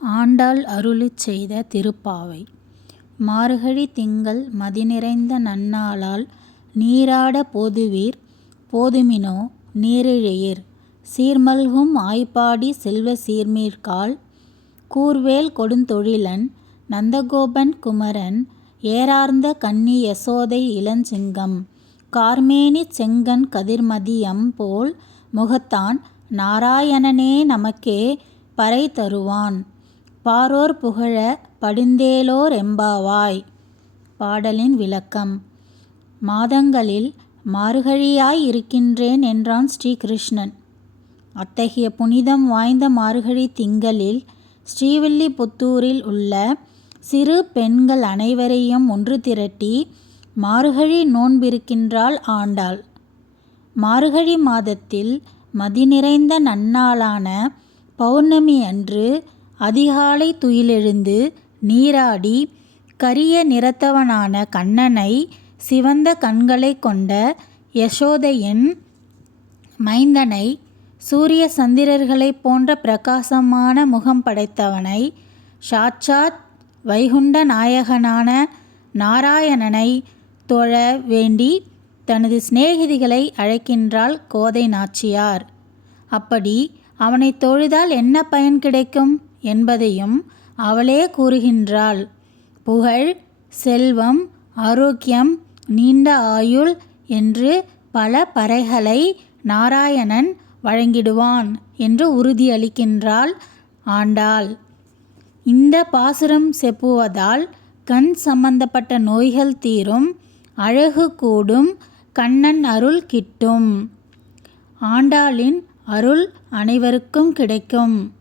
ஆண்டாள் அருளிச் செய்த திருப்பாவை. மார்கழி திங்கள் மதிநிறைந்த நன்னாளால் நீராட போதுவீர் போதுமினோ நீரிழையீர். சீர்மல்கும் ஆய்ப்பாடி செல்வ சீர்மீர்கால் கூர்வேல் கொடுந்தொழிலன் நந்தகோபன் குமரன் ஏரார்ந்த கன்னி யசோதை இளஞ்சிங்கம் கார்மேனிச் செங்கன் கதிர்மதியம் போல் முகத்தான் நாராயணனே நமக்கே பறை தருவான். பாரோர் புகழ படிந்தேலோர் எம்பாவாய். பாடலின் விளக்கம் மாதங்களில் மார்கழியாய் இருக்கின்றேன் என்றான் ஸ்ரீகிருஷ்ணன். அத்தகைய புனிதம் வாய்ந்த மார்கழி திங்களில் ஸ்ரீவில்லிபுத்தூரில் உள்ள சிறு பெண்கள் அனைவரையும் ஒன்று திரட்டி மார்கழி நோன்பிருக்கின்றாள் ஆண்டாள். மார்கழி மாதத்தில் மதிநிறைந்த நன்னாளான பௌர்ணமி அன்று அதிகாலை துயிலெழுந்து நீராடி கரிய நிறத்தவனான கண்ணனை சிவந்த கண்களைக் கொண்ட யசோதையின் மைந்தனை சூரிய சந்திரர்களைப் போன்ற பிரகாசமான முகம் படைத்தவனை சாட்சாத் வைகுண்ட நாயகனான நாராயணனை தொழ வேண்டி தனது சிநேகிதிகளை அழைக்கின்றாள் கோதை நாச்சியார். அப்படி அவனை தொழுதால் என்ன பயன் கிடைக்கும் என்பதையும் அவளே கூறுகின்றாள். புகழ், செல்வம், ஆரோக்கியம், நீண்ட ஆயுள் என்று பல பறைகளை நாராயணன் வழங்கிடுவான் என்று உறுதியளிக்கின்றாள் ஆண்டாள். இந்த பாசுரம் செப்புவதால் கண் சம்பந்தப்பட்ட நோய்கள் தீரும் அழகு கூடும் கண்ணன் அருள் கிட்டும். ஆண்டாளின் அருள் அனைவருக்கும் கிடைக்கும்.